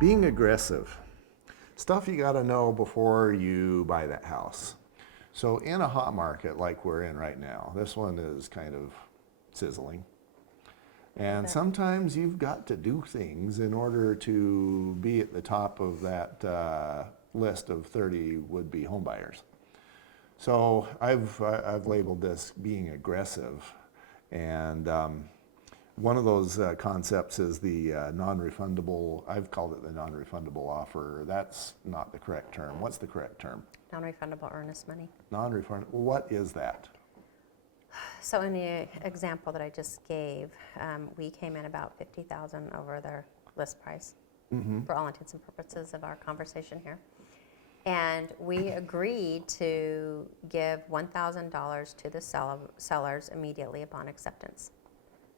Being aggressive. Stuff you got to know before you buy that house. So in a hot market like we're in right now, this one is kind of sizzling. And Okay. sometimes you've got to do things in order to be at the top of that list of 30 would-be homebuyers. So I've labeled this being aggressive, and one of those concepts is the non-refundable. I've called it the non-refundable offer. That's not the correct term. What's the correct term? Non-refundable earnest money. Non-refundable. What is that? So in the example that I just gave, we came in about $50,000 over their list price, for all intents and purposes of our conversation here. And we agreed to give $1,000 to the sellers immediately upon acceptance.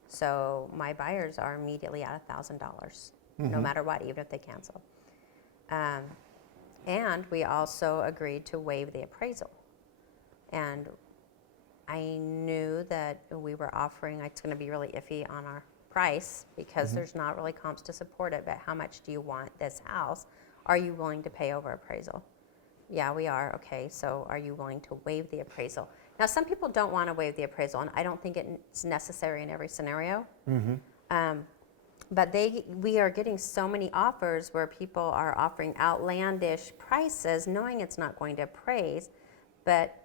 So my buyers are immediately at $1,000, no matter what, even if they cancel. And we also agreed to waive the appraisal. And I knew that we were offering, it's going to be really iffy on our price because there's not really comps to support it, but how much do you want this house? Are you willing to pay over appraisal? Yeah, we are. Okay, so are you willing to waive the appraisal? Now, some people don't want to waive the appraisal, and I don't think it's necessary in every scenario. But we are getting so many offers where people are offering outlandish prices, knowing it's not going to appraise, but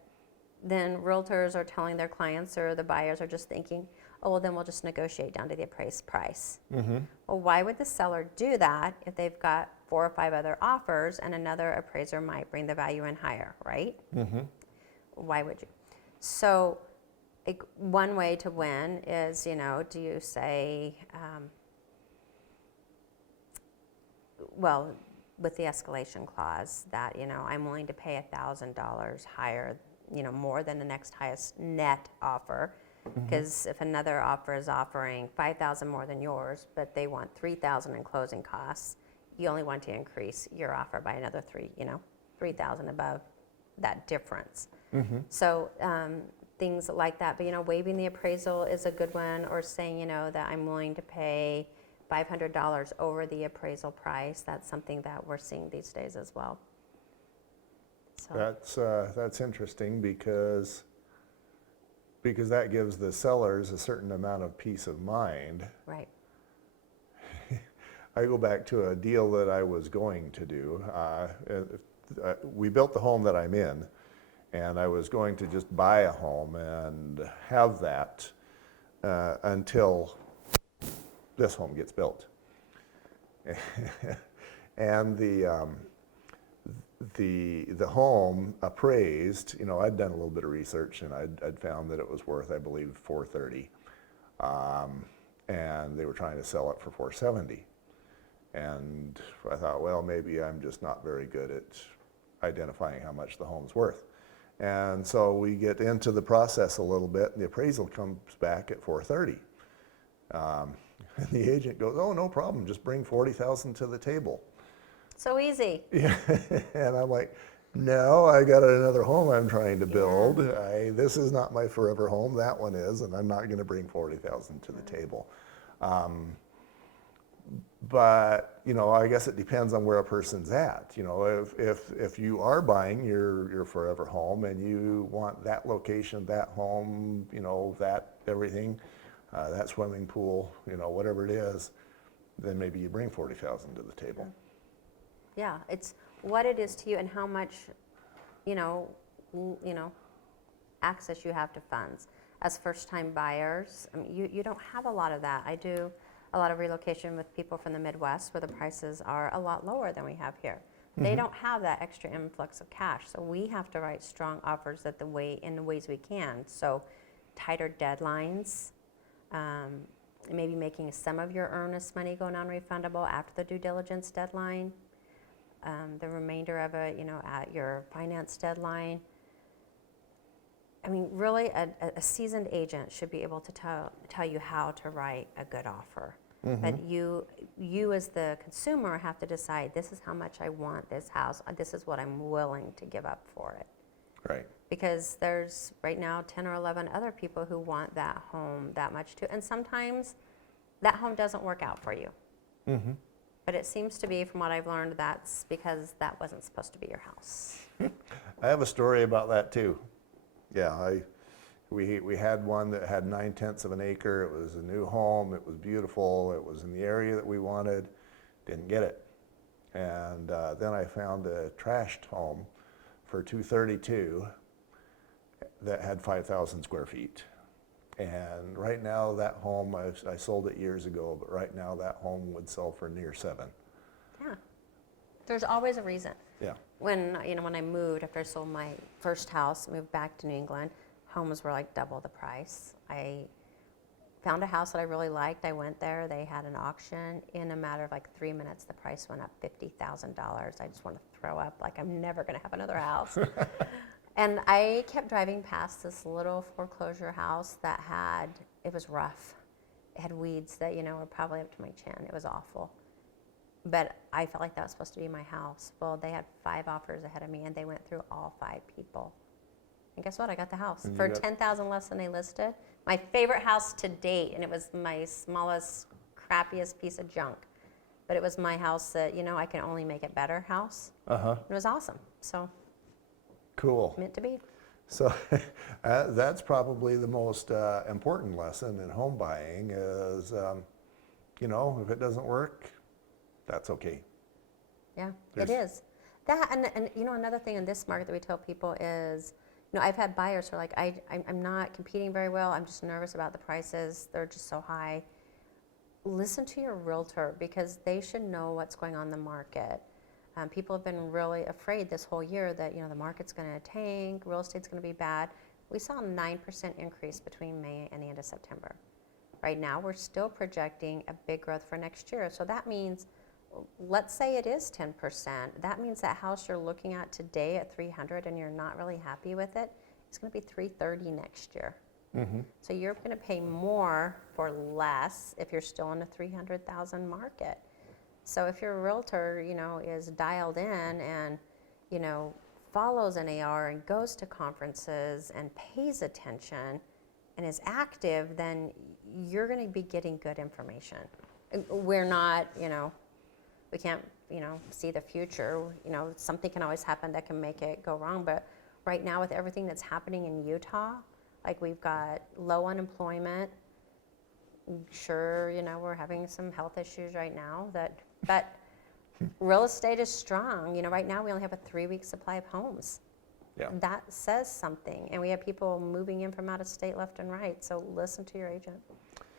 then realtors are telling their clients or the buyers are just thinking, oh, well, then we'll just negotiate down to the appraised price. Well, why would the seller do that if they've got 4 or 5 other offers and another appraiser might bring the value in higher, right? Why would you? So one way to win is, do you say, well, with the escalation clause that, I'm willing to pay $1,000 higher, more than the next highest net offer. Because if another offer is offering $5,000 more than yours, but they want $3,000 in closing costs, you only want to increase your offer by another $3,000 above that difference. So things like that. But waiving the appraisal is a good one, or saying that I'm willing to pay $500 over the appraisal price. That's something that we're seeing these days as well. So That's interesting because that gives the sellers a certain amount of peace of mind. right. I go back to a deal that I was going to do. We built the home that I'm in, and I was going to just buy a home and have that until this home gets built. And the home appraised, I'd done a little bit of research, and I'd found that it was worth, I believe, $430, and they were trying to sell it for $470. And I thought, well, maybe I'm just not very good at identifying how much the home's worth. And so we get into the process a little bit, and the appraisal comes back at $430. And the agent goes, oh, no problem, just bring $40,000 to the table. So easy. Yeah, and I'm like, no, I got another home I'm trying to build. This is not my forever home, that one is, and I'm not going to bring $40,000 to the table. But I guess it depends on where a person's at. If you are buying your forever home and you want that location, that home, that everything, that swimming pool, whatever it is, then maybe you bring $40,000 to the table. Yeah, it's what it is to you and how much, access you have to funds. As first-time buyers, you don't have a lot of that. I do a lot of relocation with people from the Midwest where the prices are a lot lower than we have here. They don't have that extra influx of cash, so we have to write strong offers in the ways we can. So tighter deadlines, maybe making some of your earnest money go non-refundable after the due diligence deadline. The remainder of it, at your finance deadline. Really, a seasoned agent should be able to tell you how to write a good offer. But you as the consumer have to decide, this is how much I want this house, this is what I'm willing to give up for it. Right. Because there's right now 10 or 11 other people who want that home that much too. And sometimes that home doesn't work out for you. But it seems to be, from what I've learned, that's because that wasn't supposed to be your house. I have a story about that too. Yeah, we had one that had 9/10 of an acre. It was a new home. It was beautiful. It was in the area that we wanted. Didn't get it. And then I found a trashed home for $232 that had 5,000 square feet. And right now that home, I sold it years ago, but right now that home would sell for near 7. Yeah. There's always a reason. Yeah. When I moved, after I sold my first house, moved back to New England, homes were like double the price. I found a house that I really liked. I went there. They had an auction. In a matter of like 3 minutes, the price went up $50,000. I just want to throw up. Like, I'm never going to have another house. And I kept driving past this little foreclosure house that it was rough. It had weeds that, were probably up to my chin. It was awful. But I felt like that was supposed to be my house. Well, they had 5 offers ahead of me, and they went through all 5 people. And guess what? I got the house for $10,000 less than they listed. My favorite house to date, and it was my smallest, crappiest piece of junk. But it was my house that, I can only make it better house. It was awesome. So, Cool. meant to be. So that's probably the most important lesson in home buying is, if it doesn't work, that's okay. Yeah, it is. That and another thing in this market that we tell people is, I've had buyers who are like, I'm not competing very well. I'm just nervous about the prices. They're just so high. Listen to your realtor because they should know what's going on in the market. People have been really afraid this whole year that, the market's going to tank, real estate's going to be bad. We saw a 9% increase between May and the end of September. Right now, we're still projecting a big growth for next year. So that means, let's say it is 10%. That means that house you're looking at today at $300 and you're not really happy with it, it's going to be $330 next year. So you're going to pay more for less if you're still in a $300,000 market. So if your realtor, is dialed in and, follows NAR and goes to conferences and pays attention and is active, then you're going to be getting good information. We're not, we can't, see the future. Something can always happen that can make it go wrong. But right now with everything that's happening in Utah, like we've got low unemployment. Sure, we're having some health issues right now but real estate is strong. Right now we only have a 3-week supply of homes. Yeah. That says something. And we have people moving in from out of state left and right. So listen to your agent.